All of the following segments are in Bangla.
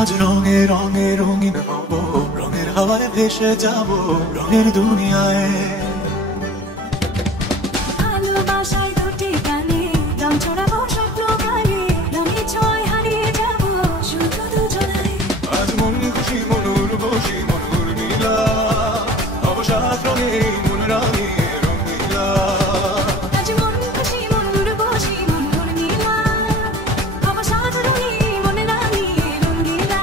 আজ রঙে রঙে রঙিন হব, রঙের হাওয়ায় ভেসে যাব রঙের দুনিয়ায়। ভালোবাসায় দুটি গানে রং ছড়াবো স্বপ্ন গায়ে, রঙে ছয় হারিয়ে যাব শুধু দুজনায়। আজ মন খুশি মন উর্বশী মন উর্মিলা, অবসাদ রঙে মন রাঙিয়ে রঙিলা। আজ মন খুশি মন উর্বশী মন উর্মিলা, অবসাদ রঙে মন রাঙিয়ে রঙিলা।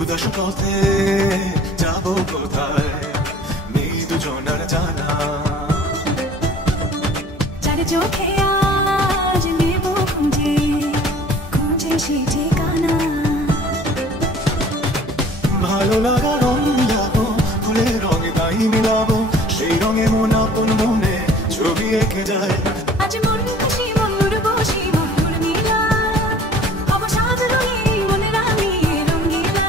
উদাস পথে যাব কোথায় নেই দুজনার জানা। চার চোখে আজ নেব খুঁজে খুঁজে সেই ঠিকানা। ভালো লাগা রং মিলাবো, ফুলের রঙে তাই মিলাবো, সেই রঙে মন আপন মনে ছবি এঁকে যায়। আজ মন খুশি মন উর্বশী মন উর্মিলা, অবসাদ রঙে মন রাঙিয়ে রঙিলা।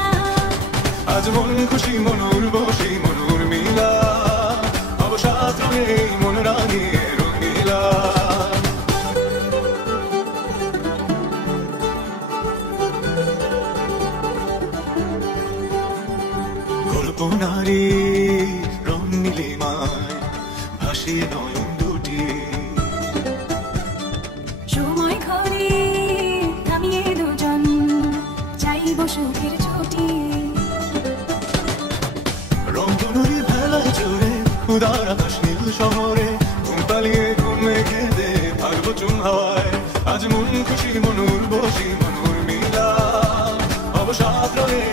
আজ মন খুশি মন উর্বশী মন উর্মিলা, অবসাদ রঙে মন রাঙিয়ে রঙিলা। কল্পনারি রং নীলিমায় ভাসিয়ে নয়ন দুটি। সময় ঘরে থামিয়ে দুজন চাইব সুখের ছুটি। রংধনুরি ভেলায় চড়ে উদার আকাশ নীল শহরে, ঘুম পালিয়ে ঘুম মেঘে দে থাকবো চুম হাওয়ায়। আজ মন খুশি মন উর্বশী মন উর্মিলা, অবসাদ রঙে